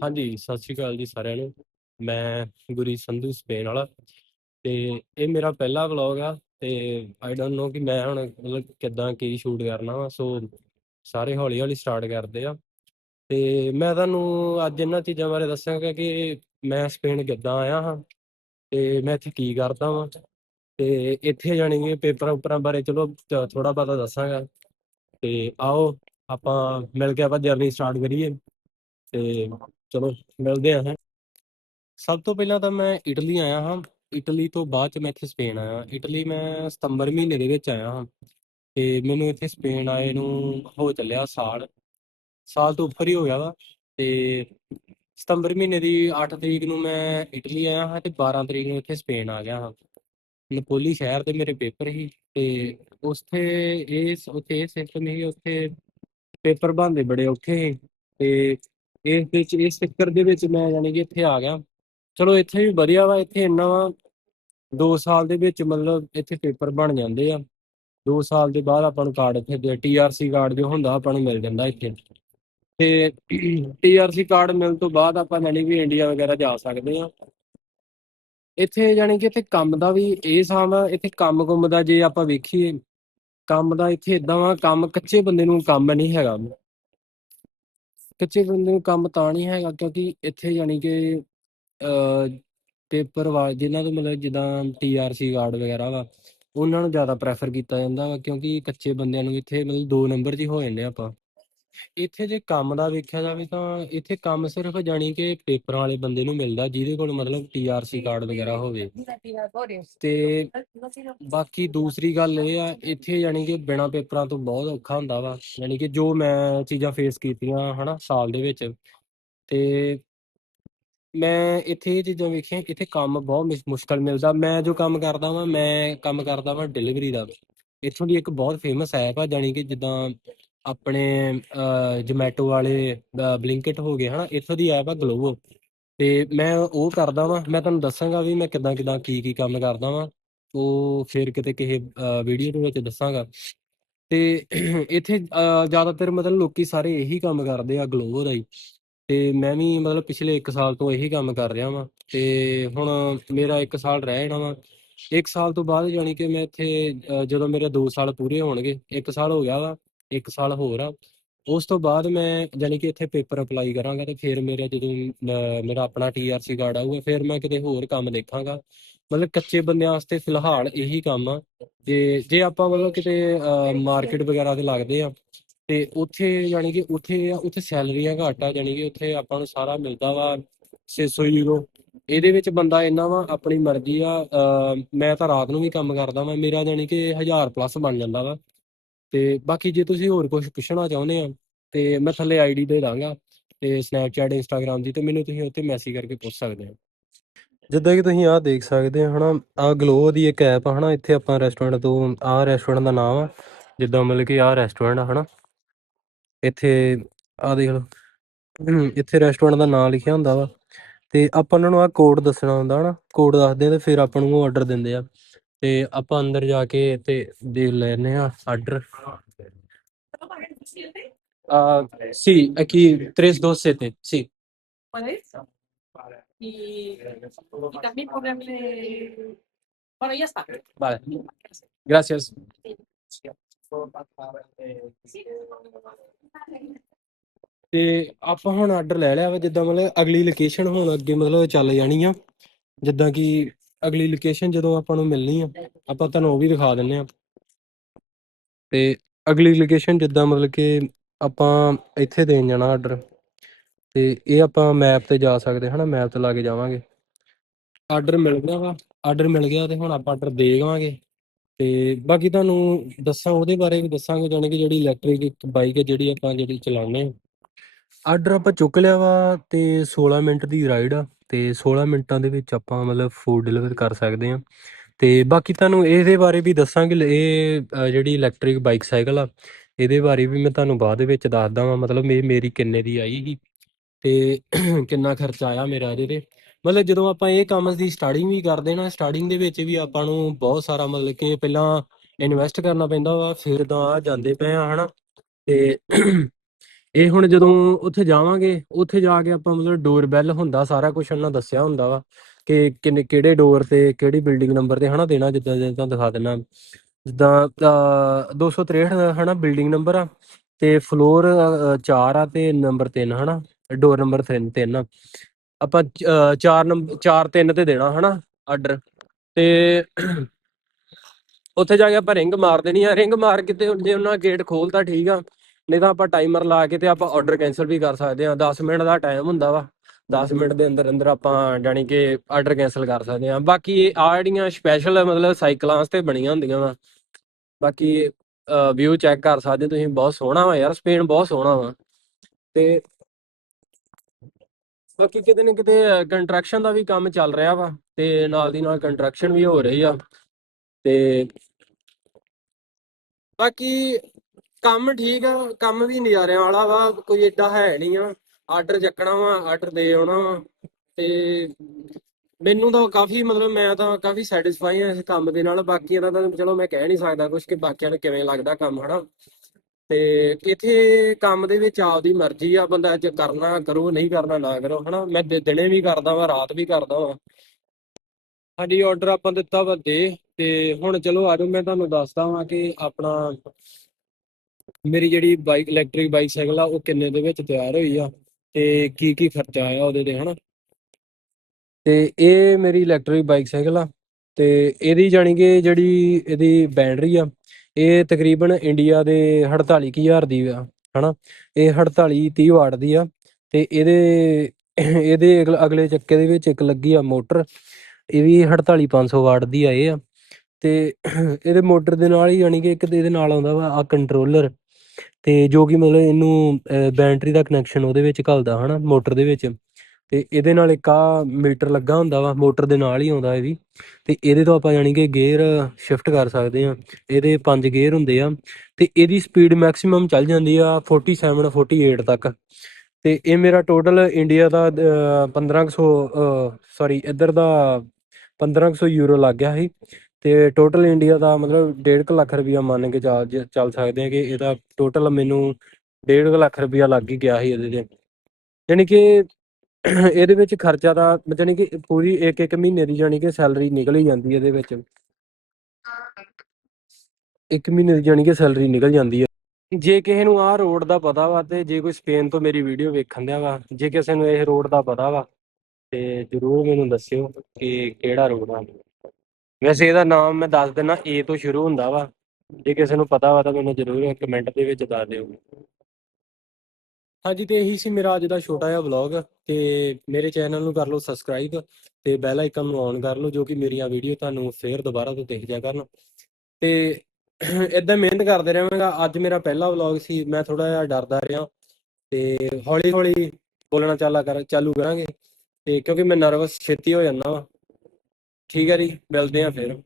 ਹਾਂਜੀ, ਸਤਿ ਸ਼੍ਰੀ ਅਕਾਲ ਜੀ ਸਾਰਿਆਂ ਨੂੰ। ਮੈਂ ਗੁਰੀ ਸੰਧੂ ਸਪੇਨ ਵਾਲਾ। ਤੇ ਇਹ ਮੇਰਾ ਪਹਿਲਾ ਵਲੌਗ ਆ ਤੇ ਆਈ ਡੋਨਟ ਨੋ ਕਿ ਮੈਂ ਹੁਣ ਮਤਲਬ ਕਿੱਦਾਂ ਕੀ ਸ਼ੂਟ ਕਰਨਾ ਵਾ ਸੋ ਸਾਰੇ ਹੌਲੀ-ਹੌਲੀ ਸਟਾਰਟ ਕਰਦੇ ਆ। ਤੇ ਮੈਂ ਤੁਹਾਨੂੰ ਅੱਜ ਇਹਨਾਂ ਚੀਜ਼ਾਂ ਬਾਰੇ ਦੱਸਾਂਗਾ ਕਿ ਮੈਂ ਸਪੇਨ ਕਿੱਦਾਂ ਆਇਆ ਹਾਂ ਤੇ ਮੈਂ ਇੱਥੇ ਕੀ ਕਰਦਾ ਵਾਂ। ਤੇ ਇੱਥੇ ਜਾਣੀ ਕਿ ਪੇਪਰਾਂ ਉਪਰਾਂ ਬਾਰੇ ਚਲੋ ਥੋੜਾ ਬਹੁਤਾ ਦੱਸਾਂਗਾ। ਤੇ ਆਓ ਆਪਾਂ ਮਿਲ ਕੇ ਆਪਾਂ ਜਰਨੀ ਸਟਾਰਟ ਕਰੀਏ। ਤੇ ਚਲੋ, ਮਿਲਦੇ ਹਾਂ ਸਭ ਤੋਂ ਪਹਿਲਾਂ ਤਾਂ ਮੈਂ ਇਟਲੀ ਆਇਆ ਹਾਂ। ਇਟਲੀ ਤੋਂ ਬਾਅਦ ਚ ਮੈਂ ਇੱਥੇ ਸਪੇਨ ਆਇਆ। ਇਟਲੀ ਮੈਂ ਸਤੰਬਰ ਮਹੀਨੇ ਦੇ ਵਿੱਚ ਆਇਆ ਹਾਂ। ਤੇ ਮੈਨੂੰ ਇੱਥੇ ਸਪੇਨ ਆਏ ਨੂੰ ਹੋ ਚੱਲਿਆ ਸਾਲ। ਸਾਲ ਤੋਂ ਉੱਪਰ ਹੀ ਹੋ ਗਿਆ ਵਾ। ਤੇ ਸਤੰਬਰ ਮਹੀਨੇ ਦੀ 8 ਤਰੀਕ ਨੂੰ ਮੈਂ ਇਟਲੀ ਆਇਆ ਹਾਂ ਤੇ 12 ਤਰੀਕ ਨੂੰ ਇੱਥੇ ਸਪੇਨ ਆ ਗਿਆ ਹਾਂ। ਨਪੋਲੀ ਸ਼ਹਿਰ ਦੇ ਮੇਰੇ ਪੇਪਰ ਸੀ ਤੇ ਉੱਥੇ ਇਹ ਉੱਥੇ ਇਹ ਸਿਸਟਮ ਸੀ ਉੱਥੇ ਪੇਪਰ ਬਣਦੇ ਬੜੇ ਔਖੇ ਸੀ। ਤੇ ਇਸ ਵਿੱਚ, ਇਸ ਚੱਕਰ ਦੇ ਵਿੱਚ ਮੈਂ ਯਾਨੀ ਕਿ ਇੱਥੇ ਆ ਗਿਆ। ਚਲੋ ਇੱਥੇ ਵੀ ਵਧੀਆ ਵਾ, ਇੱਥੇ ਇੰਨਾ ਵਾ 2 ਸਾਲ ਦੇ ਵਿੱਚ ਮਤਲਬ ਇੱਥੇ ਪੇਪਰ ਬਣ ਜਾਂਦੇ ਆ। 2 ਸਾਲ ਦੇ ਬਾਅਦ ਆਪਾਂ ਨੂੰ ਕਾਰਡ ਇੱਥੇ ਦੇ ਟੀਆਰਸੀ ਕਾਰਡ ਜੋ ਹੁੰਦਾ ਆਪਾਂ ਨੂੰ ਮਿਲ ਜਾਂਦਾ ਇੱਥੇ। ਤੇ ਟੀਆਰਸੀ ਕਾਰਡ ਮਿਲਣ ਤੋਂ ਬਾਅਦ ਆਪਾਂ ਯਾਨੀ ਵੀ ਇੰਡੀਆ ਵਗੈਰਾ ਜਾ ਸਕਦੇ ਆ। ਇੱਥੇ ਯਾਨੀ ਕਿ ਇੱਥੇ ਕੰਮ ਦਾ ਵੀ ਇਹ ਹਿਸਾਬ ਆ ਇੱਥੇ ਕੰਮ ਕੁੰਮ ਦਾ ਜੇ ਆਪਾਂ ਵੇਖੀਏ, ਕੰਮ ਦਾ ਇੱਥੇ ਇਦਾਂ ਵਾ, ਕੰਮ ਕੱਚੇ ਬੰਦੇ ਨੂੰ ਕੰਮ ਨਹੀਂ ਹੈਗਾ। ਕੱਚੇ ਬੰਦੇ ਨੂੰ ਕੰਮ ਤਾਂ ਨਹੀਂ ਹੈਗਾ ਕਿਉਂਕਿ ਇੱਥੇ ਯਾਨੀ ਕਿ ਪੇਪਰ ਵਾ, ਜਿਨ੍ਹਾਂ ਤੋਂ ਮਤਲਬ ਜਿੱਦਾਂ ਟੀਆਰਸੀ ਗਾਰਡ ਵਗੈਰਾ ਵਾ, ਉਹਨਾਂ ਨੂੰ ਜ਼ਿਆਦਾ ਪ੍ਰੈਫਰ ਕੀਤਾ ਜਾਂਦਾ ਵਾ ਕਿਉਂਕਿ ਕੱਚੇ ਬੰਦਿਆਂ ਨੂੰ ਇੱਥੇ ਮਤਲਬ 2 ਨੰਬਰ 'ਚ ਹੀ ਹੋ ਜਾਂਦੇ ਆਪਾਂ। ਇੱਥੇ ਜੇ ਕੰਮ ਦਾ ਵੇਖਿਆ ਜਾਵੇ ਤਾਂ ਇੱਥੇ ਕੰਮ ਸਿਰਫ ਜਾਣੀ ਕਿ ਪੇਪਰਾਂ ਵਾਲੇ ਬੰਦੇ ਨੂੰ ਮਿਲਦਾ, ਜਿਹਦੇ ਕੋਲ ਮਤਲਬ ਟੀਆਰਸੀ ਕਾਰਡ ਵਗੈਰਾ ਹੋਵੇ। ਤੇ ਬਾਕੀ ਦੂਸਰੀ ਗੱਲ ਇਹ ਆ, ਇੱਥੇ ਯਾਨੀ ਕਿ ਬਿਨਾ ਪੇਪਰਾਂ ਤੋਂ ਬਹੁਤ ਔਖਾ ਹੁੰਦਾ ਵਾ। ਯਾਨੀ ਕਿ ਜੋ ਮੈਂ ਚੀਜ਼ਾਂ ਫੇਸ ਕੀਤੀਆਂ ਹਨਾ ਸਾਲ ਦੇ ਵਿੱਚ, ਤੇ ਮੈਂ ਇੱਥੇ ਇਹ ਚੀਜ਼ਾਂ ਵੇਖੀਆਂ, ਇੱਥੇ ਕੰਮ ਬਹੁਤ ਮੁਸ਼- ਮੁਸ਼ਕਲ ਮਿਲਦਾ। ਮੈਂ ਜੋ ਕੰਮ ਕਰਦਾ ਵਾਂ, ਮੈਂ ਕੰਮ ਕਰਦਾ ਵਾਂ ਡਿਲੀਵਰੀ ਦਾ। ਇੱਥੋਂ ਦੀ ਇੱਕ ਬਹੁਤ ਫੇਮਸ ਐਪ ਆ, ਜਾਣੀ ਕਿ ਜਿੱਦਾਂ ਆਪਣੇ ਜ਼ਮੈਟੋ ਵਾਲੇ ਬਲਿੰਕਟ ਹੋ ਗਏ ਹਨਾ, ਇੱਥੋਂ ਦੀ ਐਪ ਆ ਗਲੋਵੋ ਤੇ ਮੈਂ ਉਹ ਕਰਦਾ ਵਾਂ, ਮੈਂ ਤੁਹਾਨੂੰ ਦੱਸਾਂਗਾ ਵੀ ਮੈਂ ਕਿਦਾਂ ਕਿਦਾਂ ਕੀ ਕੀ ਕੰਮ ਕਰਦਾ ਵਾਂ, ਉਹ ਫਿਰ ਕਿਤੇ ਕਿਸੇ ਵੀਡੀਓ ਦੇ ਵਿੱਚ ਦੱਸਾਂਗਾ। ਤੇ ਇੱਥੇ ਜ਼ਿਆਦਾਤਰ ਮਤਲਬ ਲੋਕੀ ਸਾਰੇ ਇਹੀ ਕੰਮ ਕਰਦੇ ਆ ਗਲੋਬੋ ਦਾ ਹੀ। ਤੇ ਮੈਂ ਵੀ ਮਤਲਬ ਪਿਛਲੇ 1 ਸਾਲ ਤੋਂ ਇਹੀ ਕੰਮ ਕਰ ਰਿਹਾ ਵਾਂ, ਤੇ ਹੁਣ ਮੇਰਾ 1 ਸਾਲ ਰਹਿ ਜਾਣਾ ਵਾ। 1 ਸਾਲ ਤੋਂ ਬਾਅਦ ਯਾਨੀ ਕਿ ਮੈਂ ਇੱਥੇ ਜਦੋਂ ਮੇਰੇ 2 ਸਾਲ ਪੂਰੇ ਹੋਣਗੇ 1 ਸਾਲ ਹੋ ਗਿਆ ਵਾ 1 ਸਾਲ ਹੋਰ ਆ। ਉਸ ਤੋਂ ਬਾਅਦ ਮੈਂ ਯਾਨੀ ਕਿ ਇੱਥੇ ਪੇਪਰ ਅਪਲਾਈ ਕਰਾਂਗਾ ਤੇ ਫਿਰ ਮੇਰਾ ਜਦੋਂ ਮੇਰਾ ਆਪਣਾ ਟੀਆਰਸੀ ਕਾਰਡ ਆਊਗਾ, ਫਿਰ ਮੈਂ ਕਿਤੇ ਹੋਰ ਕੰਮ ਦੇਖਾਂਗਾ। ਮਤਲਬ ਕੱਚੇ ਬੰਦਿਆਂ ਵਾਸਤੇ ਫਿਲਹਾਲ ਇਹੀ ਕੰਮ ਆ। ਤੇ ਜੇ ਆਪਾਂ ਮਤਲਬ ਕਿਤੇ ਮਾਰਕੀਟ ਵਗੈਰਾ ਤੇ ਲੱਗਦੇ ਆ, ਤੇ ਉੱਥੇ ਯਾਨੀ ਕਿ ਉੱਥੇ ਉੱਥੇ ਸੈਲਰੀਆਂ ਘੱਟ ਆ ਯਾਨੀ ਕਿ ਉੱਥੇ ਆਪਾਂ ਨੂੰ ਸਾਰਾ ਮਿਲਦਾ ਵਾ 600 ਯੂਰੋ। ਇਹਦੇ ਵਿੱਚ ਬੰਦਾ ਇੰਨਾ ਵਾ, ਆਪਣੀ ਮਰਜ਼ੀ ਆ ਮੈਂ ਤਾਂ ਰਾਤ ਨੂੰ ਵੀ ਕੰਮ ਕਰਦਾ ਵਾਂ, ਮੇਰਾ ਯਾਨੀ ਕਿ 1000 ਪਲੱਸ ਬਣ ਜਾਂਦਾ ਵਾ। ਤੇ ਬਾਕੀ ਜੇ ਤੁਸੀਂ ਹੋਰ ਕੁਝ ਪੁੱਛਣਾ ਚਾਹੁੰਦੇ ਆ ਤੇ ਮੈਂ ਥੱਲੇ ਆਈਡੀ ਦੇ ਦਾਂਗਾ ਤੇ ਸਨੈਪਚੈਟ ਇੰਸਟਾਗ੍ਰam ਦੀ ਤੇ ਮੈਨੂੰ ਤੁਸੀਂ ਉੱਥੇ ਮੈਸੇਜ ਕਰਕੇ ਪੁੱਛ ਸਕਦੇ ਹੋ। ਜਿੱਦਾਂ ਕਿ ਤੁਸੀਂ ਆਹ ਦੇਖ ਸਕਦੇ ਹੋ ਹਨਾ, ਆਹ ਗਲੋ ਦੀ ਇੱਕ ਐਪ ਆ ਹਨਾ, ਇੱਥੇ ਆਪਾਂ ਰੈਸਟੋਰੈਂਟ ਤੋਂ ਆਹ ਰੈਸਟੋਰੈਂਟ ਦਾ ਨਾਮ ਆ, ਜਿੱਦਾਂ ਮਤਲਬ ਕਿ ਆਹ ਰੈਸਟੋਰੈਂਟ ਆ ਹਨਾ। ਇੱਥੇ ਆਹ ਦੇਖ ਲਓ ਇੱਥੇ ਰੈਸਟੋਰੈਂਟ ਦਾ ਨਾਮ ਲਿਖਿਆ ਹੁੰਦਾ ਵਾ, ਤੇ ਆਪਾਂ ਉਹਨਾਂ ਨੂੰ ਆਹ ਕੋਡ ਦੱਸਣਾ ਹੁੰਦਾ ਹਨਾ ਕੋਡ ਦੱਸਦੇ ਆ ਤੇ ਫਿਰ ਆਪਾਂ ਨੂੰ ਉਹ ਆਰਡਰ ਦਿੰਦੇ ਆ। ਤੇ ਆਪਾਂ ਅੰਦਰ ਜਾ ਕੇ ਤੇ ਦੇਖ ਲੈਨੇ ਆ ਆਰਡਰ ਆ ਸੀ aqui 327 ਸੀ ¿Cuál es? Y, y también ponerle. Bueno, ya está. Vale. Gracias. ਤੇ ਆਪਾਂ ਹੁਣ ਆਰਡਰ ਲੈ ਲਿਆ ਵਾ ਜਿੱਦਾਂ ਮਤਲਬ ਅਗਲੀ ਲੋਕੇਸ਼ਨ ਹੁਣ ਅੱਗੇ ਮਤਲਬ ਚੱਲ ਜਾਣੀ ਆ ਜਿੱਦਾਂ ਕਿ ਅਗਲੀ ਲੋਕੇਸ਼ਨ ਜਦੋਂ ਆਪਾਂ ਨੂੰ ਮਿਲਣੀ ਆ, ਆਪਾਂ ਤੁਹਾਨੂੰ ਉਹ ਵੀ ਦਿਖਾ ਦਿੰਨੇ ਆ। ਤੇ ਅਗਲੀ ਲੋਕੇਸ਼ਨ ਜਿੱਦਾਂ ਮਤਲਬ ਕਿ ਆਪਾਂ ਇੱਥੇ ਦੇਣ ਜਾਣਾ ਆਰਡਰ ਤੇ ਇਹ ਆਪਾਂ ਮੈਪ ਤੇ ਜਾ ਸਕਦੇ, ਹਨਾ ਮੈਪ ਤੇ ਲਾ ਕੇ ਜਾਵਾਂਗੇ। ਆਰਡਰ ਮਿਲ ਗਿਆ ਵਾ ਆਰਡਰ ਮਿਲ ਗਿਆ ਤੇ ਹੁਣ ਆਪਾਂ ਆਰਡਰ ਦੇ ਦੇਵਾਂਗੇ। ਤੇ ਬਾਕੀ ਤੁਹਾਨੂੰ ਦੱਸਾਂ, ਉਹਦੇ ਬਾਰੇ ਵੀ ਦੱਸਾਂਗੇ, ਜਾਣੀ ਕਿ ਜਿਹੜੀ ਇਲੈਕਟ੍ਰਿਕ ਇੱਕ ਬਾਈਕ ਹੈ ਜਿਹੜੀ ਆਪਾਂ ਜਿਹੜੀ ਚਲਾਉਂਦੇ ਆ। ਆਰਡਰ ਆਪਾਂ ਚੁੱਕ ਲਿਆ ਵਾ ਤੇ 16 ਮਿੰਟ ਦੀ ਰਾਈਡ ਆ। ਅਤੇ ਸੋਲ੍ਹਾਂ ਮਿੰਟਾਂ ਦੇ ਵਿੱਚ ਆਪਾਂ ਮਤਲਬ ਫੂਡ ਡਿਲੀਵਰ ਕਰ ਸਕਦੇ ਹਾਂ। ਅਤੇ ਬਾਕੀ ਤੁਹਾਨੂੰ ਇਹਦੇ ਬਾਰੇ ਵੀ ਦੱਸਾਂਗੇ, ਇਹ ਜਿਹੜੀ ਇਲੈਕਟ੍ਰਿਕ ਬਾਈਕ ਸਾਈਕਲ ਆ, ਇਹਦੇ ਬਾਰੇ ਵੀ ਮੈਂ ਤੁਹਾਨੂੰ ਬਾਅਦ ਦੇ ਵਿੱਚ ਦੱਸਦਾ ਵਾਂ, ਮਤਲਬ ਇਹ ਮੇਰੀ ਕਿੰਨੇ ਦੀ ਆਈ ਸੀ ਤੇ ਕਿੰਨਾ ਖਰਚਾ ਆਇਆ ਮੇਰਾ ਇਹਦੇ ਤੇ। ਮਤਲਬ ਜਦੋਂ ਆਪਾਂ ਇਹ ਕੰਮ ਦੀ ਸਟਾਰਟਿੰਗ ਵੀ ਕਰਦੇ ਨਾ ਸਟਾਰਟਿੰਗ ਦੇ ਵਿੱਚ ਵੀ ਆਪਾਂ ਨੂੰ ਬਹੁਤ ਸਾਰਾ ਮਤਲਬ ਕਿ ਪਹਿਲਾਂ ਇਨਵੈਸਟ ਕਰਨਾ ਪੈਂਦਾ ਵਾ, ਫਿਰ ਤਾਂ ਆ ਜਾਂਦੇ ਪਏ ਆ, ਹਨਾ। ਤੇ ਇਹ ਹੁਣ ਜਦੋਂ ਉੱਥੇ ਜਾਵਾਂਗੇ ਉੱਥੇ ਜਾ ਕੇ ਆਪਾਂ ਮਤਲਬ ਡੋਰ ਬੈਲ ਹੁੰਦਾ ਸਾਰਾ ਕੁਝ ਉਹਨਾਂ ਦੱਸਿਆ ਹੁੰਦਾ ਵਾ ਕਿ ਕਿੰਨੇ ਕਿਹੜੇ ਡੋਰ ਤੇ ਕਿਹੜੀ ਬਿਲਡਿੰਗ ਨੰਬਰ ਤੇ ਹਨਾ ਦੇਣਾ ਜਿੱਦਾਂ ਜਿੱਦਾਂ ਤੁਹਾਨੂੰ ਦਿਖਾ ਦਿੰਨਾ। ਜਿੱਦਾਂ ਅਹ, 263 ਹਨਾ ਬਿਲਡਿੰਗ ਨੰਬਰ ਆ ਤੇ ਫਲੋਰ 4 ਆ ਤੇ ਨੰਬਰ 3 ਹਨਾ ਡੋਰ ਨੰਬਰ 3 3 ਆ। ਆਪਾਂ 4 ਨੰਬਰ 4 3 ਤੇ ਦੇਣਾ ਹਨਾ ਆਰਡਰ ਤੇ ਉੱਥੇ ਜਾ ਕੇ ਆਪਾਂ ਰਿੰਗ ਮਾਰ ਦੇਣੀ ਆ। ਰਿੰਗ ਮਾਰ ਕੇ ਤੇ ਹੁਣ ਜੇ ਉਹਨਾਂ ਗੇਟ ਖੋਲਤਾ ਠੀਕ ਆ ਨਹੀਂ ਤਾਂ ਆਪਾਂ ਟਾਈਮਰ ਲਾ ਕੇ ਤੇ ਆਪਾਂ ਆਰਡਰ ਕੈਨਸਲ ਵੀ ਕਰ ਸਕਦੇ ਆ 10 ਮਿੰਟ ਦਾ ਟਾਈਮ ਹੁੰਦਾ ਵਾ। 10 ਮਿੰਟ ਦੇ ਅੰਦਰ ਅੰਦਰ ਆਪਾਂ ਜਾਣੀ ਕਿ ਆਰਡਰ ਕੈਨਸਲ ਕਰ ਸਕਦੇ ਆ ਬਾਕੀ ਇਹ ਆ ਜਿਹੜੀਆਂ ਸਪੈਸ਼ਲ ਮਤਲਬ ਸਾਈਕਲਾਂ 'ਤੇ ਬਣੀਆਂ ਹੁੰਦੀਆਂ ਵਾ। ਬਾਕੀ ਵਿਊ ਚੈੱਕ ਕਰ ਸਕਦੇ ਤੁਸੀਂ। ਬਹੁਤ ਸੋਹਣਾ ਵਾ ਯਾਰ। ਸਪੇਨ ਬਹੁਤ ਸੋਹਣਾ ਵਾ। ਤੇ ਬਾਕੀ ਕਿਤੇ ਨਾ ਕਿਤੇ ਕੰਸਟਰਕਸ਼ਨ ਦਾ ਵੀ ਕੰਮ ਚੱਲ ਰਿਹਾ ਵਾ। ਤੇ ਨਾਲ ਦੀ ਨਾਲ ਕੰਸਟਰਕਸ਼ਨ ਵੀ ਹੋ ਰਹੀ ਆ। ਤੇ ਬਾਕੀ ਕੰਮ ਠੀਕ ਆ, ਕੰਮ ਵੀ ਨਜ਼ਾਰਿਆਂ ਵਾਲਾ ਵਾ, ਕੋਈ ਏਡਾ ਹੈ ਨਹੀਂ ਆ। ਆਰਡਰ ਚੱਕਣਾ ਵਾ ਆਰਡਰ ਦੇ ਆਉਣਾ ਵਾ। ਤੇ ਮੈਨੂੰ ਤਾਂ ਕਾਫੀ ਮਤਲਬ ਮੈਂ ਤਾਂ ਕਾਫੀ ਸੈਟੀਸਫਾਈ ਆ ਇਸ ਕੰਮ ਦੇ ਨਾਲ। ਬਾਕੀ ਇਹਨਾਂ ਦਾ ਚਲੋ ਮੈਂ ਕਹਿ ਨਹੀਂ ਸਕਦਾ ਕੁਝ ਕਿ ਬਾਕੀਆਂ ਨੂੰ ਕਿਵੇਂ ਲੱਗਦਾ ਕੰਮ, ਹਨਾ? ਤੇ ਇੱਥੇ ਕੰਮ ਦੇ ਵਿੱਚ ਆਪਦੀ ਮਰਜ਼ੀ ਆ, ਬੰਦਾ ਜੇ ਕਰਨਾ ਕਰੋ, ਨਹੀਂ ਕਰਨਾ ਨਾ ਕਰੋ, ਹਨਾ? ਮੈਂ ਦਿਨੇ ਵੀ ਕਰਦਾ ਵਾਂ, ਰਾਤ ਵੀ ਕਰਦਾ ਵਾਂ। ਹਾਂਜੀ ਆਰਡਰ ਆਪਾਂ ਦਿੱਤਾ ਵਾ ਦੇ। ਤੇ ਹੁਣ ਚਲੋ ਆਜੋ ਮੈਂ ਤੁਹਾਨੂੰ ਦੱਸਦਾ ਵਾਂ ਕਿ ਆਪਣਾ ਮੇਰੀ ਜਿਹੜੀ ਬਾਈਕ ਇਲੈਕਟ੍ਰਿਕ ਬਾਈਕਸਾਈਕਲ ਆ, ਉਹ ਕਿੰਨੇ ਦੇ ਵਿੱਚ ਤਿਆਰ ਹੋਈ ਆ ਤੇ ਕੀ ਕੀ ਖਰਚਾ ਆਇਆ ਉਹਦੇ ਤੇ, ਹਨਾ? ਤੇ ਇਹ ਮੇਰੀ ਇਲੈਕਟ੍ਰਿਕ ਬਾਈਸਾਈਕਲ ਆ ਤੇ ਇਹਦੀ ਜਾਣੀ ਕਿ ਜਿਹੜੀ ਇਹਦੀ ਬੈਟਰੀ ਆ, ਇਹ ਤਕਰੀਬਨ ਇੰਡੀਆ ਦੇ 48000 ਦੀ ਆ, ਹਨਾ? ਇਹ 48 30 ਵਾਟ ਦੀ ਆ ਤੇ ਇਹਦੇ ਇਹਦੇ ਅਗਲ- ਅਗਲੇ ਚੱਕੇ ਦੇ ਵਿੱਚ ਇੱਕ ਲੱਗੀ ਆ ਮੋਟਰ, ਇਹ ਵੀ 48500 ਵਾਟ ਦੀ ਆ ਇਹ ਆ ਤੇ ਇਹਦੇ ਮੋਟਰ ਦੇ ਨਾਲ ਹੀ ਯਾਨੀ ਕਿ ਇੱਕ ਤੇ ਇਹਦੇ ਨਾਲ ਆਉਂਦਾ ਵਾ ਆ ਕੰਟਰੋਲਰ ਤੇ ਜੋ ਕਿ ਮਤਲਬ ਇਹਨੂੰ ਬੈਟਰੀ ਦਾ ਕਨੈਕਸ਼ਨ ਉਹਦੇ ਵਿੱਚ ਘੱਲਦਾ ਹਨਾ ਮੋਟਰ ਦੇ ਵਿੱਚ। ਤੇ ਇਹਦੇ ਨਾਲ ਇੱਕ ਆ ਮੀਟਰ ਲੱਗਾ ਹੁੰਦਾ ਵਾ ਮੋਟਰ ਦੇ ਨਾਲ ਹੀ ਆਉਂਦਾ ਇਹ ਵੀ। ਤੇ ਇਹਦੇ ਤੋਂ ਆਪਾਂ ਯਾਨੀ ਕਿ ਗੇਅਰ ਸ਼ਿਫਟ ਕਰ ਸਕਦੇ ਆ ਇਹਦੇ ਪੰਜ ਗੇਅਰ ਹੁੰਦੇ ਆ। ਤੇ ਇਹਦੀ ਸਪੀਡ ਮੈਕਸਿਮਮ ਚੱਲ ਜਾਂਦੀ ਆ 47 48 ਤੱਕ। ਤੇ ਇਹ ਮੇਰਾ ਟੋਟਲ ਇੰਡੀਆ ਦਾ ਅਹ, 1500 ਸੌਰੀ ਇੱਧਰ ਦਾ 1500 ਯੂਰੋ ਲੱਗ ਗਿਆ ਸੀ। ਅਤੇ ਟੋਟਲ ਇੰਡੀਆ ਦਾ ਮਤਲਬ 1.5 ਲੱਖ ਰੁਪਇਆ ਮੰਨ ਕੇ ਚੱਲ, ਜ- ਚੱਲ ਸਕਦੇ ਹਾਂ ਕਿ ਇਹਦਾ ਟੋਟਲ ਮੈਨੂੰ 1.5 ਲੱਖ ਰੁਪਇਆ ਲੱਗ ਹੀ ਗਿਆ ਸੀ ਇਹਦੇ ਤੇ। ਯਾਨੀ ਕਿ ਇਹਦੇ ਵਿੱਚ ਖਰਚਾ ਤਾਂ ਯਾਨੀ ਕਿ ਪੂਰੀ ਇੱਕ ਇੱਕ ਮਹੀਨੇ ਦੀ ਯਾਨੀ ਕਿ ਸੈਲਰੀ ਨਿਕਲ ਹੀ ਜਾਂਦੀ ਇਹਦੇ ਵਿੱਚ। ਇੱਕ ਮਹੀਨੇ ਦੀ ਯਾਨੀ ਕਿ ਸੈਲਰੀ ਨਿਕਲ ਜਾਂਦੀ ਹੈ। ਜੇ ਕਿਸੇ ਨੂੰ ਆਹ ਰੋਡ ਦਾ ਪਤਾ ਵਾ ਤੇ ਜੇ ਕੋਈ ਸਪੇਨ ਤੋਂ ਮੇਰੀ ਵੀਡੀਓ ਵੇਖਣ ਦਿਆ ਵਾ, ਜੇ ਕਿਸੇ ਨੂੰ ਇਹ ਰੋਡ ਦਾ ਪਤਾ ਵਾ ਤੇ ਜਰੂਰ ਮੈਨੂੰ ਦੱਸਿਓ ਕਿ ਕਿਹੜਾ ਰੋਡ ਆ। ਵੈਸੇ ਇਹਦਾ ਨਾਮ ਮੈਂ ਦੱਸ ਦਿੰਦਾ ਏ ਤੋਂ ਸ਼ੁਰੂ ਹੁੰਦਾ ਵਾ। ਜੇ ਕਿਸੇ ਨੂੰ ਪਤਾ ਵਾ ਤਾਂ ਮੈਨੂੰ ਜਰੂਰ ਕਮੈਂਟ ਦੇ ਵਿੱਚ ਦੱਸ ਦਿਓ। ਹਾਂਜੀ, ਤੇ ਇਹੀ ਸੀ ਮੇਰਾ ਅੱਜ ਦਾ ਛੋਟਾ ਜਿਹਾ ਵਲੌਗ ਤੇ ਮੇਰੇ ਚੈਨਲ ਨੂੰ ਕਰ ਲਓ ਸਬਸਕ੍ਰਾਈਬ ਤੇ ਬੈਲ ਆਈਕਨ ਨੂੰ ਔਨ ਕਰ ਲਓ ਜੋ ਕਿ ਮੇਰੀਆਂ ਵੀਡੀਓ ਤੁਹਾਨੂੰ ਫੇਰ ਦੁਬਾਰਾ ਤੋਂ ਦਿਖ ਜਾ ਕਰਨ। ਤੇ ਇਦਾਂ ਮਿਹਨਤ ਕਰਦੇ ਰਹਾਂਗਾ। ਅੱਜ ਮੇਰਾ ਪਹਿਲਾ ਵਲੌਗ ਸੀ, ਮੈਂ ਥੋੜਾ ਜਿਹਾ ਡਰਦਾ ਰਿਹਾ। ਤੇ ਹੌਲੀ ਹੌਲੀ ਬੋਲਣਾ ਚਾਲਾ ਕਰ, ਚਾਲੂ ਕਰਾਂਗੇ। ਤੇ ਕਿਉਂਕਿ ਮੈਂ ਨਰਵਸ ਛੇਤੀ ਹੋ ਜਾਂਦਾ ਵਾ। ਠੀਕ ਹੈ ਜੀ ਮਿਲਦੇ ਆ ਫਿਰ